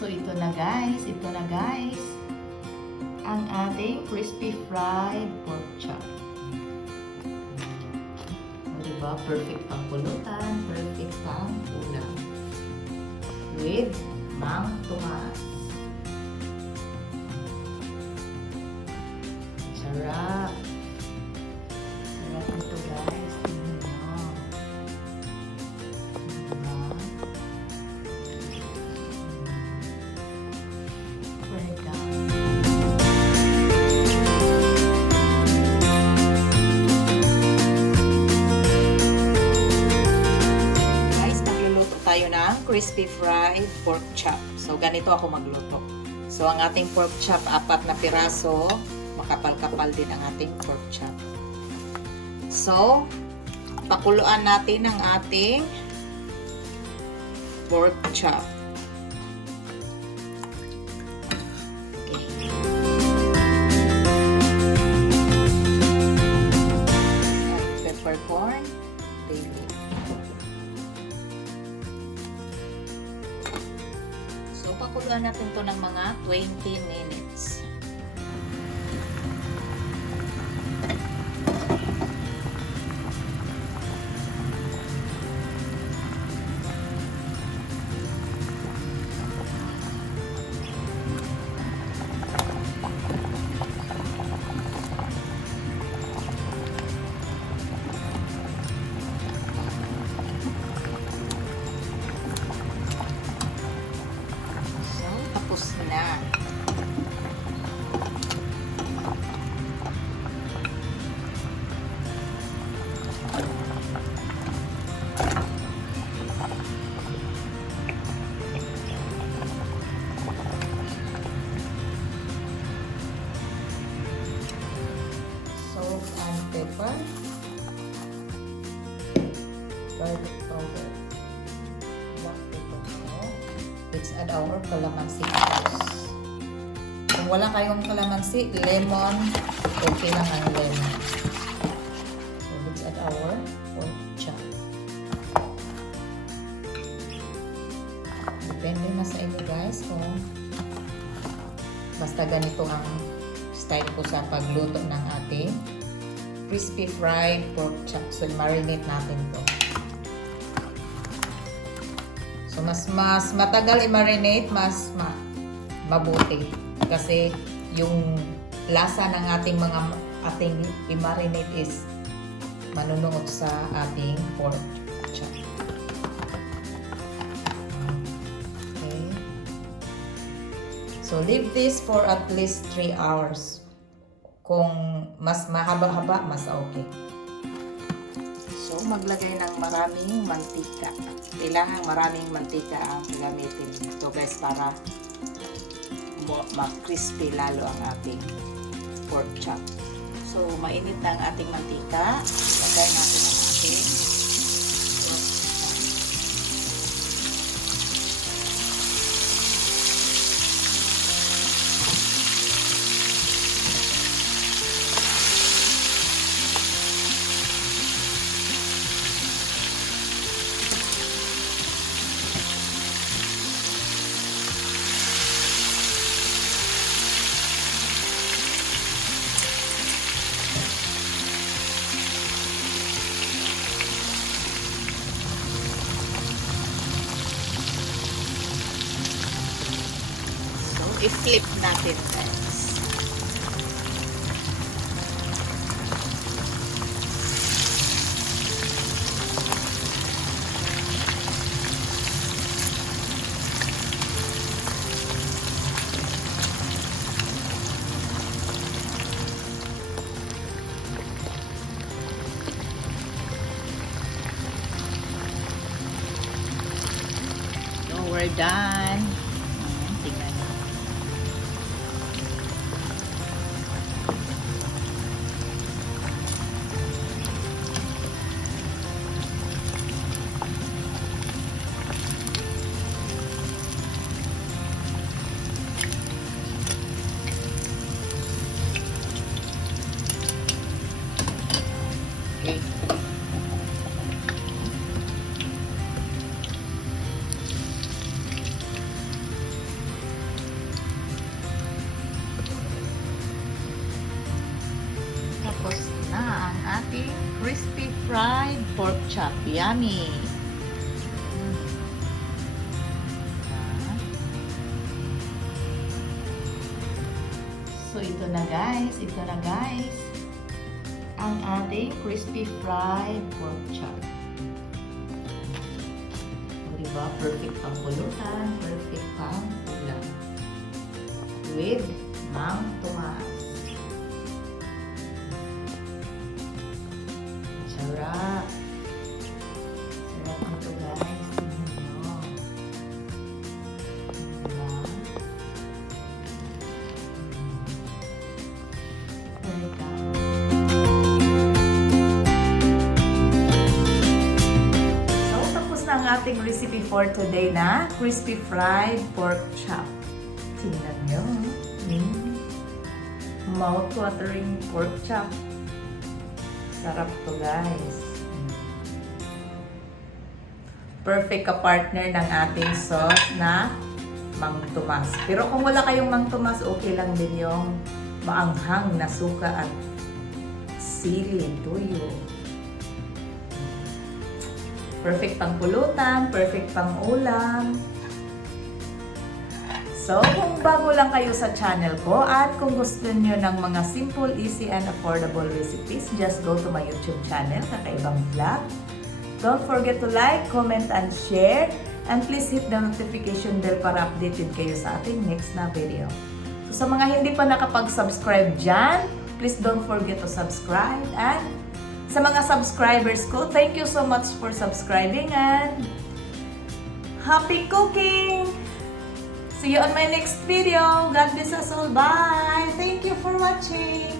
So ito na guys, ang ating crispy fried pork chop. Diba? Perfect pang pulutan, perfect pang ulam. With mang tomas. Sarap. Sarap nito guys. Tingnan nyo. Diba? Well done. Tayo ng crispy fried pork chop. So, ganito ako magluto. So, ang ating pork chop, 4 na piraso. Makapal-kapal din ang ating pork chop. So, pakuluan natin ang ating pork chop. Okay. Peppercorn. Baby. So, pakuluan natin to ng mga 20 minutes. Na. Salt and pepper. Garlic powder. Let's add our Kalamansi juice. Kung wala kayong kalamansi, lemon, okay lang ang lemon. So, let's add our pork chop. Depende na sa inyo guys kung basta ganito ang style ko sa pagluto ng ating crispy fried pork chop. So, marinate natin to. So, mas matagal i-marinate, mas mabuti. Kasi yung lasa ng ating i-marinate is manunuot sa ating pork chop. Okay. So, leave this for at least 3 hours. Kung mas mahaba-haba, mas okay. So, maglagay ng maraming mantika. Kailangan maraming mantika ang gamitin. So guys, para ma-crispy lalo ang ating pork chop. So, mainit na ang ating mantika. Lagay natin ang ating pork chop. I-flip natin guys. So we're done. Tingnan nyo. Okay. fried pork chop. Yummy! So, ito na guys, ang ating crispy fried pork chop. O, diba? Perfect pang pulutan, perfect pang ulam. With Mang Tomas. Sarap. Sarap nito guys. Tingnan nyo. Diba? Ang ating recipe for today na crispy fried pork chop. Tingnan nyo. Mouth-watering pork chop. Sarap to guys. Perfect ka-partner ng ating sauce na Mang Tomas. Pero kung wala kayong Mang Tomas, okay lang din yung maanghang na suka at sili, tuyo. Perfect pang pulutan, perfect pang ulam. So, kung bago lang kayo sa channel ko at kung gusto nyo ng mga simple, easy, and affordable recipes, just go to my YouTube channel, Kaka'EVAng Vlog. Don't forget to like, comment, and share. And please hit the notification bell para updated kayo sa ating next na video. So, sa mga hindi pa nakapag-subscribe dyan, please don't forget to subscribe. And sa mga subscribers ko, thank you so much for subscribing and happy cooking! See you on my next video. God bless us all. Bye! Thank you for watching!